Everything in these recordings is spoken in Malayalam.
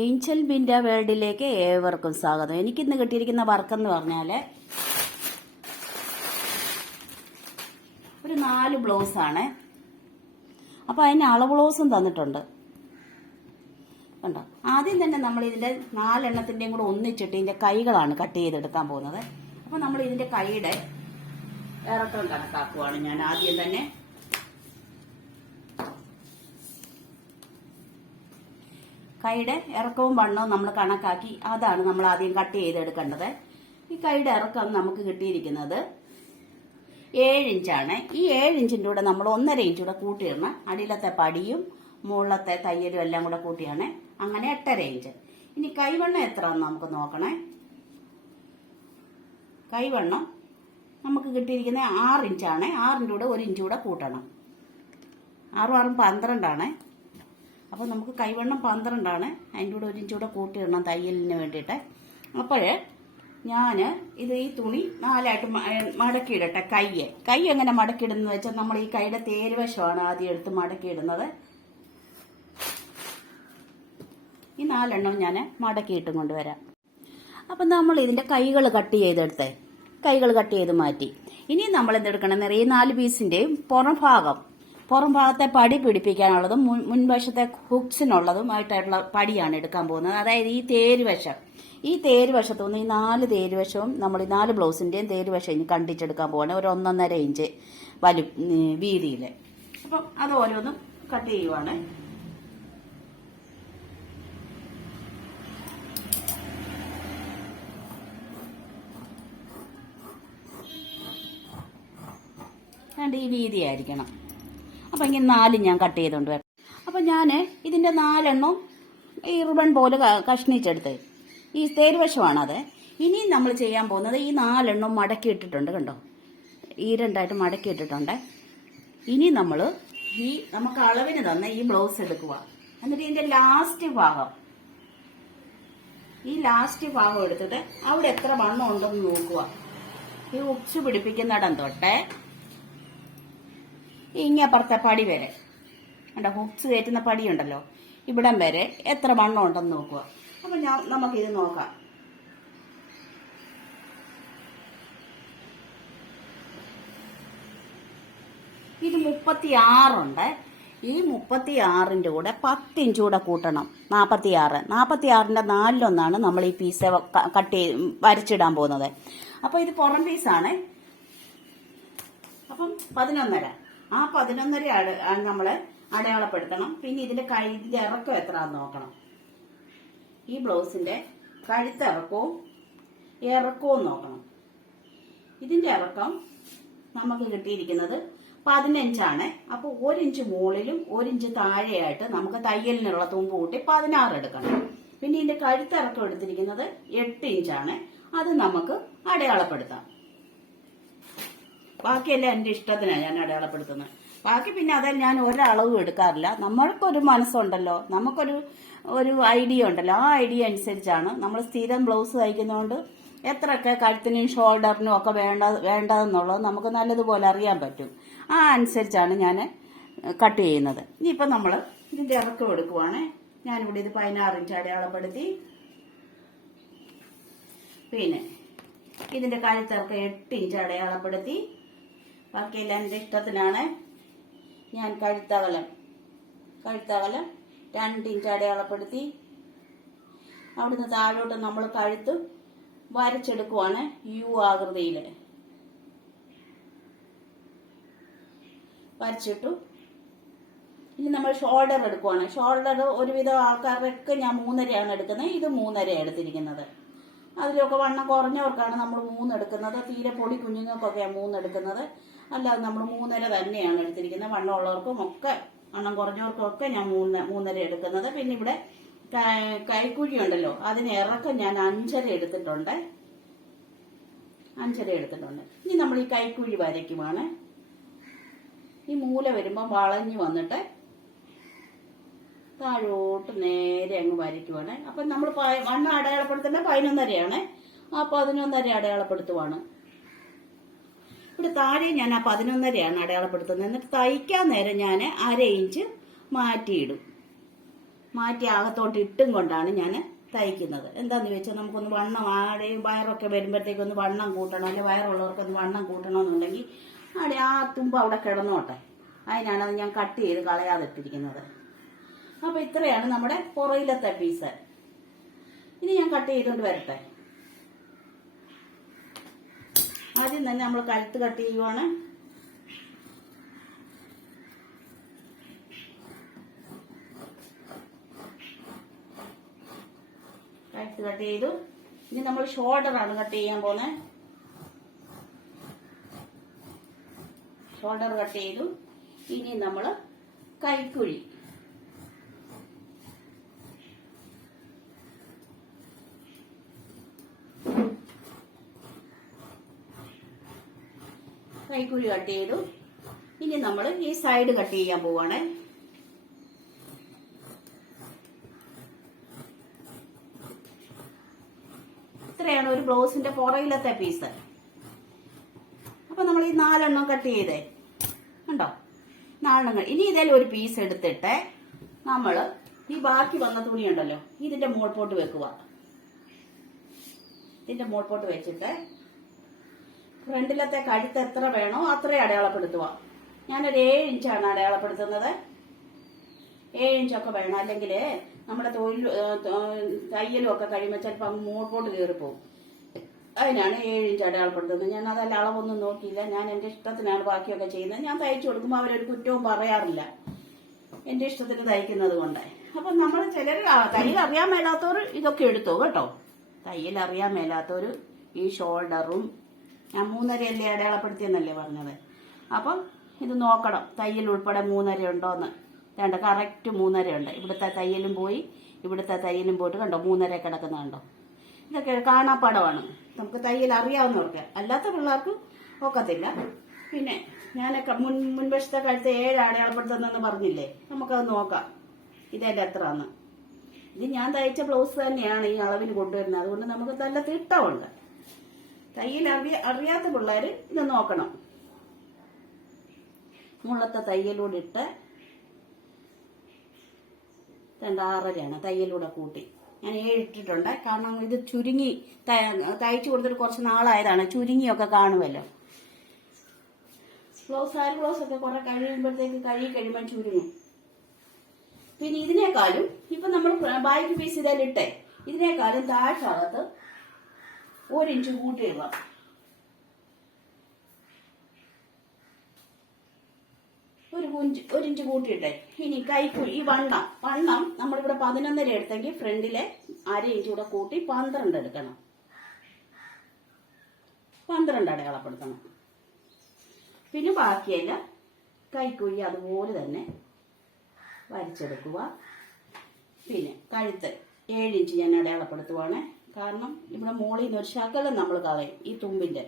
ഏഞ്ചൽ ബിൻഡ വേൾഡിലേക്ക് ഏവർക്കും സ്വാഗതം. എനിക്കിന്ന് കിട്ടിയിരിക്കുന്ന വർക്കെന്ന് പറഞ്ഞാൽ ഒരു 4 ബ്ലൗസാണ്. അപ്പോൾ അതിന് അളവ് ബ്ലൗസും തന്നിട്ടുണ്ട്. കണ്ടോ, ആദ്യം തന്നെ നമ്മൾ ഇതിൻ്റെ 4 എണ്ണത്തിൻ്റെയും കൂടെ ഒന്നിച്ചിട്ട് ഇതിൻ്റെ കൈകളാണ് കട്ട് ചെയ്തെടുക്കാൻ പോകുന്നത്. അപ്പോൾ നമ്മൾ ഇതിൻ്റെ കൈയുടെ ഇറക്കം കണക്കാക്കുവാണ് ഞാൻ ആദ്യം തന്നെ. കൈയുടെ ഇറക്കവും വണ്ണവും നമ്മൾ കണക്കാക്കി അതാണ് നമ്മൾ ആദ്യം കട്ട് ചെയ്തെടുക്കേണ്ടത്. ഈ കൈയുടെ ഇറക്കം നമുക്ക് കിട്ടിയിരിക്കുന്നത് 7 ഇഞ്ചാണ്. ഈ 7 ഇഞ്ചിൻ്റെ കൂടെ നമ്മൾ 1.5 ഇഞ്ച് കൂടെ കൂട്ടിയിടണം. അടിയിലത്തെ പടിയും മുകളിലത്തെ തയ്യലും എല്ലാം കൂടെ കൂട്ടിയാണ്. അങ്ങനെ 8.5 ഇഞ്ച്. ഇനി കൈവണ്ണം എത്രയാണെന്ന് നമുക്ക് നോക്കണേ. കൈവണ്ണം നമുക്ക് കിട്ടിയിരിക്കുന്നത് 6 ഇഞ്ചാണ്. 6ൻ്റെ കൂടെ 1 ഇഞ്ച് കൂടെ കൂട്ടണം. 6 6 12ആണ്. അപ്പോൾ നമുക്ക് കൈവണ്ണം 12ആണ്. അതിൻ്റെ കൂടെ 1 ഇഞ്ച് കൂടെ കൂട്ടിയിടണം തയ്യലിന് വേണ്ടിയിട്ട്. അപ്പോൾ ഞാൻ ഇത് ഈ തുണി 4ആയിട്ട് മടക്കിയിടട്ടെ. കൈ എങ്ങനെ മടക്കിയിടുന്നത് വെച്ചാൽ നമ്മൾ ഈ കൈയുടെ തേരുവശമാണ് ആദ്യം എടുത്ത് മടക്കിയിടുന്നത്. ഈ 4 എണ്ണം ഞാൻ മടക്കിയിട്ടും കൊണ്ടുവരാം. അപ്പം നമ്മൾ ഇതിൻ്റെ കൈകൾ കട്ട് ചെയ്തെടുത്തേ. കൈകൾ കട്ട് ചെയ്ത് മാറ്റി. ഇനി നമ്മൾ എന്തെടുക്കണം, ഈ 4 പീസിൻ്റെയും പുറം ഭാഗത്തെ പടി പിടിപ്പിക്കാനുള്ളതും മുൻവശത്തെ ഹുക്സിനുള്ളതുമായിട്ടുള്ള പടിയാണ് എടുക്കാൻ പോകുന്നത്. അതായത് ഈ തേരുവശത്തുനിന്ന് ഈ 4 തേരുവശവും നമ്മൾ ഈ 4 ബ്ലൗസിൻ്റെയും തേരുവശം ഇനി കണ്ടിച്ചെടുക്കാൻ പോവാണ്. ഒരു 1.5 ഇഞ്ച് വീതിയിൽ. അപ്പം അത് ഓരോന്നും കട്ട് ചെയ്യുവാണ്. ഈ വീതിയായിരിക്കണം. അപ്പം ഇങ്ങനെ 4 ഞാൻ കട്ട് ചെയ്തുകൊണ്ട് വരാം. അപ്പം ഞാൻ ഇതിൻ്റെ 4 എണ്ണം ഈ റിബൺ പോലെ കഷ്ണിച്ചെടുത്ത് ഈ തേരുവശമാണത്. ഇനി നമ്മൾ ചെയ്യാൻ പോകുന്നത് ഈ 4 എണ്ണം മടക്കി ഇട്ടിട്ടുണ്ട്. കണ്ടോ, ഈ 2ആയിട്ട് മടക്കി ഇട്ടിട്ടുണ്ട്. ഇനി നമ്മൾ നമുക്ക് അളവിന് തന്ന ഈ ബ്ലൗസ് എടുക്കുക. എന്നിട്ട് ഇതിൻ്റെ ലാസ്റ്റ് ഭാഗം എടുത്തിട്ട് അവിടെ എത്ര വണ്ണം ഉണ്ടെന്ന് നോക്കുക. ഈ ഉച്ച് പിടിപ്പിക്കുന്നിടം തൊട്ടേ ഇങ്ങപ്പുറത്തെ പടി വരെ കണ്ടോ, ഹുക്സ് കയറ്റുന്ന പടിയുണ്ടല്ലോ, ഇവിടം വരെ എത്ര വണ്ണം ഉണ്ടെന്ന് നോക്കുക. അപ്പം നമുക്കിത് നോക്കാം. ഇത് 36 ഉണ്ട്. ഈ 36ൻ്റെ കൂടെ 10 ഇഞ്ച് കൂടെ കൂട്ടണം. 46ൻ്റെ 4/1 നമ്മൾ ഈ പീസ് വരച്ചിടാൻ പോകുന്നത്. അപ്പോൾ ഇത് പുറം പീസാണ്. അപ്പം 11.5. ആ 11.5 നമ്മൾ അടയാളപ്പെടുത്തണം. പിന്നെ ഇതിന്റെ കഴുത്തിന്റെ ഇറക്കം എത്രയാണെന്ന് നോക്കണം. ഈ ബ്ലൗസിന്റെ ഇറക്കവും നോക്കണം. ഇതിന്റെ ഇറക്കം നമുക്ക് കിട്ടിയിരിക്കുന്നത് 15ആണ്. അപ്പോൾ 1 ഇഞ്ച് മുകളിലും 1 ഇഞ്ച് താഴെയായിട്ട് നമുക്ക് തയ്യലിനുള്ള തുമ്പ് കൂട്ടി 16 എടുക്കണം. പിന്നെ ഇതിന്റെ കഴുത്തിറക്കം എടുത്തിരിക്കുന്നത് 8 ഇഞ്ചാണ്. അത് നമുക്ക് അടയാളപ്പെടുത്താം. ബാക്കിയെല്ലാം എൻ്റെ ഇഷ്ടത്തിനാണ് ഞാൻ അടയാളപ്പെടുത്തുന്നത്. ബാക്കി പിന്നെ അതിൽ ഞാൻ ഒരളവും എടുക്കാറില്ല. നമ്മൾക്കൊരു മനസ്സുണ്ടല്ലോ, നമുക്കൊരു ഐഡിയ ഉണ്ടല്ലോ. ആ ഐഡിയ അനുസരിച്ചാണ് നമ്മൾ സ്ഥിരം ബ്ലൗസ് തയ്ക്കുന്നതുകൊണ്ട് എത്രയൊക്കെ കഴുത്തിനും ഷോൾഡറിനും ഒക്കെ വേണ്ടതെന്നുള്ളത് നമുക്ക് നല്ലതുപോലെ അറിയാൻ പറ്റും. ആ അനുസരിച്ചാണ് ഞാൻ കട്ട് ചെയ്യുന്നത്. ഇനിയിപ്പോൾ നമ്മൾ ഇതിൻ്റെ ഇറക്കം എടുക്കുവാണ്. ഞാനിവിടെ ഇത് 16 ഇഞ്ച് അടയാളപ്പെടുത്തി. പിന്നെ ഇതിൻ്റെ കഴുത്തിറക്കം 8 ഇഞ്ച് അടയാളപ്പെടുത്തി. ബാക്കിയെല്ലാം എൻ്റെ ഇഷ്ടത്തിനാണ്. ഞാൻ കഴുത്തകലം 2 ഇഞ്ച് അടയാളപ്പെടുത്തി. അവിടുന്ന് താഴോട്ട് നമ്മൾ കഴുത്ത് വരച്ചെടുക്കുവാണ് യു ആകൃതിയിൽ. വരച്ചിട്ടു. ഇനി നമ്മൾ ഷോൾഡർ എടുക്കുവാണ്. ഷോൾഡർ ഒരുവിധം ആൾക്കാരുടെയൊക്കെ ഞാൻ 3.5 എടുക്കുന്നത്. ഇത് 3.5 എടുത്തിരിക്കുന്നത്. അതിലൊക്കെ വണ്ണം കുറഞ്ഞവർക്കാണ് നമ്മൾ 3 എടുക്കുന്നത്. തീരെ പൊടി കുഞ്ഞുങ്ങൾക്കൊക്കെയാണ് 3 എടുക്കുന്നത്. അല്ലാതെ നമ്മൾ 3.5 തന്നെയാണ് എടുത്തിരിക്കുന്നത്. വണ്ണം ഉള്ളവർക്കും ഒക്കെ വണ്ണം കുറഞ്ഞവർക്കും ഒക്കെ ഞാൻ 3.5 എടുക്കുന്നത്. പിന്നെ ഇവിടെ കൈക്കുഴി ഉണ്ടല്ലോ, അതിന് ഇറക്കം ഞാൻ 5.5 എടുത്തിട്ടുണ്ട്. ഇനി നമ്മൾ ഈ കൈക്കുഴി വരയ്ക്കുവാണ്. ഈ മൂല വരുമ്പോൾ വളഞ്ഞു വന്നിട്ട് താഴോട്ട് നേരെ അങ്ങ് വരയ്ക്കുവാണ്. അപ്പം നമ്മൾ വണ്ണം അടയാളപ്പെടുത്തേണ്ട 11.5ആണ്. ആ 11.5 അടയാളപ്പെടുത്തുവാണ്. ഇവിടെ താഴെ ഞാൻ ആ 11.5 അടയാളപ്പെടുത്തുന്നത്. എന്നിട്ട് തയ്ക്കാൻ നേരം ഞാൻ 1/2 ഇഞ്ച് മാറ്റിയിടും. മാറ്റി അകത്തോട്ട് ഇട്ടും കൊണ്ടാണ് ഞാൻ തയ്ക്കുന്നത്. എന്താന്ന് ചോദിച്ചാൽ നമുക്കൊന്ന് വണ്ണം ആടെയും വയറൊക്കെ വരുമ്പോഴത്തേക്കൊന്ന് വണ്ണം കൂട്ടണം, അല്ലെങ്കിൽ വയറുള്ളവർക്കൊന്ന് വണ്ണം കൂട്ടണമെന്നുണ്ടെങ്കിൽ അവിടെ ആ തുമ്പ് അവിടെ കിടന്നോട്ടെ. അതിനാണ് അത് ഞാൻ കട്ട് ചെയ്ത് കളയാതെ ഇട്ടിരിക്കുന്നത്. അപ്പോൾ ഇത്രയാണ് നമ്മുടെ പുറയിലത്തെ പീസ്. ഇനി ഞാൻ കട്ട് ചെയ്തുകൊണ്ട് വരട്ടെ. ആദ്യം തന്നെ നമ്മൾ കഴുത്ത് കട്ട് ചെയ്യുവാണ്. കഴുത്ത് കട്ട് ചെയ്തു. ഇനി നമ്മൾ ഷോൾഡറാണ് കട്ട് ചെയ്യാൻ പോകുന്നത്. ഷോൾഡർ കട്ട് ചെയ്തു. ഇനി നമ്മൾ കൈക്കുഴി, കൈക്കുഴി കട്ട് ചെയ്തു. ഇനി നമ്മൾ ഈ സൈഡ് കട്ട് ചെയ്യാൻ പോവാണ്. ഇത്രയാണ് ഒരു ബ്ലൗസിന്റെ പുറയിലത്തെ പീസ്. അപ്പൊ നമ്മൾ ഈ 4 എണ്ണം കട്ട് ചെയ്തേ കണ്ടോ, 4 എണ്ണം. ഇനി ഇതേലും ഒരു പീസ് എടുത്തിട്ട് നമ്മൾ ഈ ബാക്കി വന്ന തുണി ഉണ്ടല്ലോ ഇതിന്റെ മോൾപോട്ട് വെക്കുക. ഇതിന്റെ മോൾപോട്ട് വെച്ചിട്ട് ഫ്രണ്ടിലത്തെ കഴുത്ത് എത്ര വേണോ അത്രയും അടയാളപ്പെടുത്തുക. ഞാനൊരു 7 ഇഞ്ചാണ് അടയാളപ്പെടുത്തുന്നത്. 7 ഇഞ്ചൊക്കെ വേണം, അല്ലെങ്കിൽ നമ്മുടെ തയ്യലും ഒക്കെ കഴിയുമ്പോൾ ചിലപ്പോൾ അങ്ങ് മോൾപോട്ട് കയറിപ്പോവും. അതിനാണ് 7 ഇഞ്ച് അടയാളപ്പെടുത്തുന്നത്. ഞാൻ അതല്ല അളവൊന്നും നോക്കിയില്ല. ഞാൻ എൻ്റെ ഇഷ്ടത്തിനാണ് ബാക്കിയൊക്കെ ചെയ്യുന്നത്. ഞാൻ തയ്ച്ചു കൊടുക്കുമ്പോൾ അവരൊരു കുറ്റവും പറയാറില്ല, എൻ്റെ ഇഷ്ടത്തിന് തയ്ക്കുന്നത് കൊണ്ട്. അപ്പം നമ്മൾ ചിലർ തയ്യൽ അറിയാൻ മേലാത്തവർ ഇതൊക്കെ എടുത്തോ കേട്ടോ. തയ്യൽ അറിയാൻ മേലാത്തവർ ഈ ഷോൾഡറും ഞാൻ 3.5 അടയാളപ്പെടുത്തിയെന്നല്ലേ പറഞ്ഞത്. അപ്പം ഇത് നോക്കണം, തയ്യൽ ഉൾപ്പെടെ 3.5 ഉണ്ടോന്ന്. വേണ്ട, കറക്റ്റ് 3.5 ഉണ്ട്. ഇവിടുത്തെ തയ്യലും പോയി ഇവിടുത്തെ തയ്യലും പോയിട്ട് കണ്ടോ 3.5 കിടക്കുന്നുണ്ടോ. ഇതൊക്കെ കാണാപ്പാടമാണ്, നമുക്ക് തയ്യൽ അറിയാവുന്നവർക്ക്. അല്ലാത്ത പിള്ളേർക്ക് ഒക്കത്തില്ല. പിന്നെ ഞാനൊക്കെ മുൻവശത്തെ കഴുത്ത് 7 അടയാളപ്പെടുത്തുന്നെന്ന് പറഞ്ഞില്ലേ, നമുക്കത് നോക്കാം ഇതെല്ലാം എത്രയാന്ന്. ഇത് ഞാൻ തയ്ച്ച ബ്ലൗസ് തന്നെയാണ് ഈ അളവിന് കൊണ്ടുവരുന്നത്. അതുകൊണ്ട് നമുക്ക് നല്ല തിട്ടമുണ്ട്. തയ്യൽ അറിയാത്ത പിള്ളേർ ഇത് നോക്കണം. മുള്ളത്തെ തയ്യലൂടെ ഇട്ട് 6.5 തയ്യലൂടെ കൂട്ടി ഞാൻ 7 ഇട്ടിട്ടുണ്ട്. കാരണം ഇത് ചുരുങ്ങി തയ്ച്ചു കൊടുത്തിട്ട് കുറച്ച് നാളായതാണ്, ചുരുങ്ങിയൊക്കെ കാണുമല്ലോ. സാരി ബ്ലൗസ് ഒക്കെ കുറെ കഴിയുമ്പോൾ ചുരുങ്ങും. പിന്നെ ഇതിനേക്കാളും ഇപ്പൊ നമ്മൾ ബാക്ക് പീസ് ഇതിലിട്ടെ, ഇതിനേക്കാളും താഴ്ഭാഗത്ത് 1 ഇഞ്ച് കൂട്ടിയിടുക. 1 ഇഞ്ച് കൂട്ടിയിട്ടെ. ഇനി കൈക്കുഴി ഈ വണ്ണം നമ്മളിവിടെ 11.5 എടുത്തെങ്കിൽ ഫ്രണ്ടിലെ 1/2 ഇഞ്ച് കൂടെ കൂട്ടി 12 എടുക്കണം. 12 അടയാളപ്പെടുത്തണം. പിന്നെ ബാക്കിയല്ല കൈക്കുഴി അതുപോലെ തന്നെ വരച്ചെടുക്കുക. പിന്നെ കഴുത്ത് 7 ഇഞ്ച് ഞാൻ അടയാളപ്പെടുത്തുവാണ്. കാരണം ഇവിടെ മോളിൽ നിന്ന് ഒരു ശകലം നമ്മൾ കളയും, ഈ തുമ്പിന്റെ.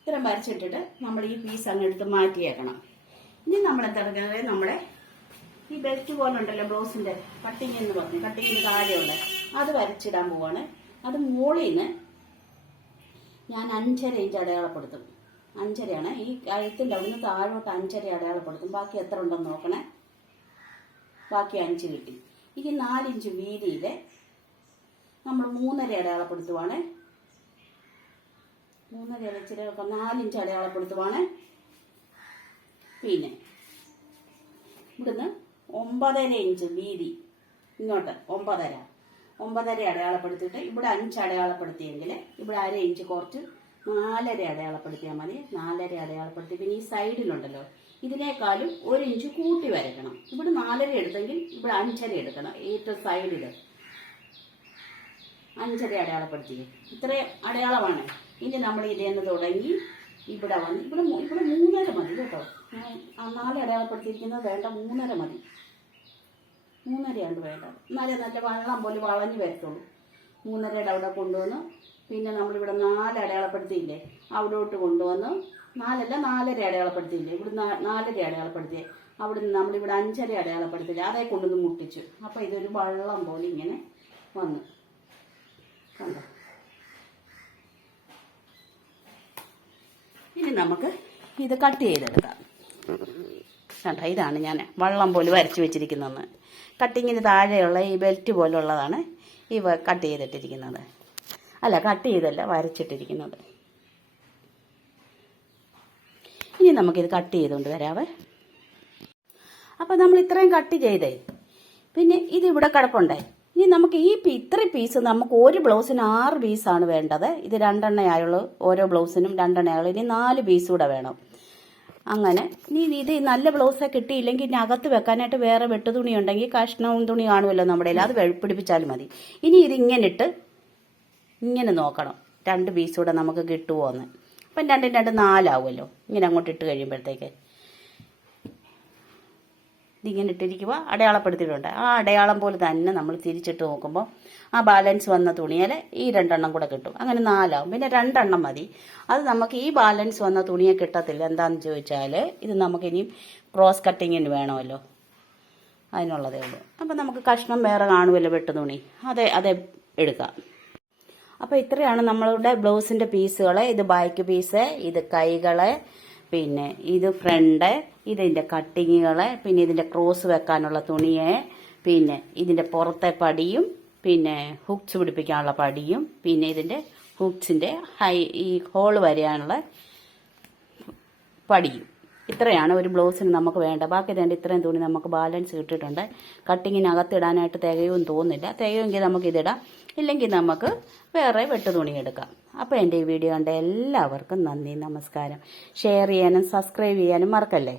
ഇത്രയും വരച്ചിട്ടിട്ട് നമ്മൾ ഈ പീസ് അങ്ങ് എടുത്ത് മാറ്റിയേക്കണം. ഇനി നമ്മൾ എന്തെടുക്കുന്നത്, നമ്മുടെ ഈ ബെൽറ്റ് പോലെ ഉണ്ടല്ലോ ബ്ലൗസിന്റെ കട്ടിങ് എന്ന് പറഞ്ഞു, കട്ടിങ്ങിന് താഴെയുള്ള അത് വരച്ചിടാൻ പോവാണ്. അത് മോളിൽ നിന്ന് ഞാൻ 5.5 ഇഞ്ച് അടയാളപ്പെടുത്തും. 5.5 ഈ കഴുത്തിന്റെ അവിടെ നിന്ന് താഴോട്ട് 5.5 അടയാളപ്പെടുത്തും. ബാക്കി എത്ര ഉണ്ടെന്ന് നോക്കണേ. ബാക്കി 5 കിട്ടി. ഇനി 4 ഇഞ്ച് വീതിയിൽ നമ്മൾ 3.5 അടയാളപ്പെടുത്തുവാണ്. 3.5 ഇച്ചിരി 4 ഇഞ്ച് അടയാളപ്പെടുത്തുവാണ്. പിന്നെ ഇവിടുന്ന് 9.5 ഇഞ്ച് വീതി ഇങ്ങോട്ട് 9.5 അടയാളപ്പെടുത്തിയിട്ട് ഇവിടെ 5 അടയാളപ്പെടുത്തിയെങ്കിൽ ഇവിടെ 1/2 ഇഞ്ച് കുറച്ച് 4.5 അടയാളപ്പെടുത്തിയാൽ മതി. 4.5 അടയാളപ്പെടുത്തി പിന്നെ ഈ സൈഡിലുണ്ടല്ലോ ഇതിനേക്കാളും 1 ഇഞ്ച് കൂട്ടി വരയ്ക്കണം. ഇവിടെ 4.5 എടുത്തെങ്കിൽ ഇവിടെ 5.5 എടുക്കണം. ഏറ്റവും സൈഡിൽ 5.5 അടയാളപ്പെടുത്തി. ഇത്രയും അടയാളമാണ്. ഇനി നമ്മൾ ഇതേന്ന് തുടങ്ങി ഇവിടെ വന്ന് ഇവിടെ 3.5 മതി കേട്ടോ. ഞാൻ 4 അടയാളപ്പെടുത്തിയിരിക്കുന്നത് വേണ്ട, 3.5 മതി. 3.5 വേണ്ട, എന്നാലേ നല്ല വള്ളം പോലെ വളഞ്ഞു വരത്തുള്ളൂ. 3.5 അവിടെ കൊണ്ടുവന്ന് പിന്നെ നമ്മളിവിടെ 4 അടയാളപ്പെടുത്തിയില്ലേ അവിടോട്ട് കൊണ്ടുവന്ന് 4.5 അടയാളപ്പെടുത്തിയില്ലേ ഇവിടെ 4.5 അടയാളപ്പെടുത്തിയേ. അവിടെ നിന്ന് നമ്മളിവിടെ 5.5 അടയാളപ്പെടുത്തില്ലേ അതേ കൊണ്ടുവന്ന് മുട്ടിച്ചു. അപ്പം ഇതൊരു വള്ളം പോലെ ഇങ്ങനെ വന്നു കണ്ടോ. ഇനി നമുക്ക് ഇത് കട്ട് ചെയ്തെടുക്കാം. കണ്ടോ, ഇതാണ് ഞാൻ വള്ളം പോലെ വരച്ച് വെച്ചിരിക്കുന്നത്. കട്ടിങ്ങിന് താഴെയുള്ള ഈ ബെൽറ്റ് പോലുള്ളതാണ് ഈ കട്ട് ചെയ്തിട്ടിരിക്കുന്നത്. അല്ല, കട്ട് ചെയ്തല്ല, വരച്ചിട്ടിരിക്കുന്നത്. ഇനി നമുക്കിത് കട്ട് ചെയ്തുകൊണ്ട് വരാവേ. അപ്പം നമ്മൾ ഇത്രയും കട്ട് ചെയ്തേ, പിന്നെ ഇതിവിടെ കിടപ്പുണ്ടേ. ഇനി നമുക്ക് ഇത്രയും പീസ് നമുക്ക് ഒരു ബ്ലൗസിന് 6 പീസാണ് വേണ്ടത്. ഇത് 2 എണ്ണയായുള്ളൂ, ഓരോ ബ്ലൗസിനും 2 എണ്ണയായുള്ളൂ. ഇനി 4 പീസ് കൂടെ വേണം. അങ്ങനെ ഇനി ഇത് നല്ല ബ്ലൗസ് കിട്ടിയില്ലെങ്കിൽ ഇനി അകത്ത് വെക്കാനായിട്ട് വേറെ വെട്ടുതുണി ഉണ്ടെങ്കിൽ കഷ്ണവും തുണി കാണുമല്ലോ നമ്മുടെ കയ്യിൽ, അത് പിടിപ്പിച്ചാലും മതി. ഇനി ഇത് ഇങ്ങനെ നോക്കണം 2 പീസ് കൂടെ നമുക്ക് കിട്ടുമോ എന്ന്. അപ്പം 2 2 4 ആവുമല്ലോ ഇങ്ങനെ അങ്ങോട്ട് ഇട്ട് കഴിയുമ്പോഴത്തേക്ക്. ഇതിങ്ങനെ ഇട്ടിരിക്കുക, അടയാളപ്പെടുത്തിയിട്ടുണ്ട്. ആ അടയാളം പോലെ തന്നെ നമ്മൾ തിരിച്ചിട്ട് നോക്കുമ്പോൾ ആ ബാലൻസ് വന്ന തുണിയിൽ ഈ 2 എണ്ണം കൂടെ കിട്ടും. അങ്ങനെ 4 ആവും. പിന്നെ 2 എണ്ണം മതി. അത് നമുക്ക് ഈ ബാലൻസ് വന്ന തുണിയെ കിട്ടത്തില്ല. എന്താണെന്ന് ചോദിച്ചാൽ ഇത് നമുക്കിനിയും ക്രോസ് കട്ടിങ്ങിന് വേണമല്ലോ, അതിനുള്ളതേ ഉള്ളൂ. അപ്പം നമുക്ക് കഷ്ണം വേറെ കാണുമല്ലോ വെട്ട് തുണി, അതെ എടുക്കാം. അപ്പോൾ ഇത്രയാണ് നമ്മളുടെ ബ്ലൗസിൻ്റെ പീസുകൾ. ഇത് ബാക്ക് പീസ്, ഇത് കൈകള്, പിന്നെ ഇത് ഫ്രണ്ട്, ഇതിൻ്റെ കട്ടിങ്ങുകൾ, പിന്നെ ഇതിൻ്റെ ക്രോസ് വെക്കാനുള്ള തുണിയെ, പിന്നെ ഇതിൻ്റെ പുറത്തെ പടിയും, പിന്നെ ഹുക്സ് പിടിപ്പിക്കാനുള്ള പടിയും, പിന്നെ ഇതിൻ്റെ ഹുക്സിൻ്റെ ഈ ഹോള് വരാനുള്ള പടിയും. ഇത്രയാണ് ഒരു ബ്ലൗസിന് നമുക്ക് വേണ്ട. ബാക്കി ഇത്രയും തുണി നമുക്ക് ബാലൻസ് കിട്ടിയിട്ടുണ്ട്. കട്ടിങ്ങിനകത്തിടാനായിട്ട് തികയുമെന്ന് തോന്നുന്നില്ല. തികയുമെങ്കിൽ നമുക്കിതിടാം, ഇല്ലെങ്കിൽ നമുക്ക് വേറെ വെട്ട് തുണി എടുക്കാം. അപ്പോൾ എൻ്റെ ഈ വീഡിയോ കണ്ട എല്ലാവർക്കും നന്ദി, നമസ്കാരം. ഷെയർ ചെയ്യാനും സബ്സ്ക്രൈബ് ചെയ്യാനും മറക്കല്ലേ.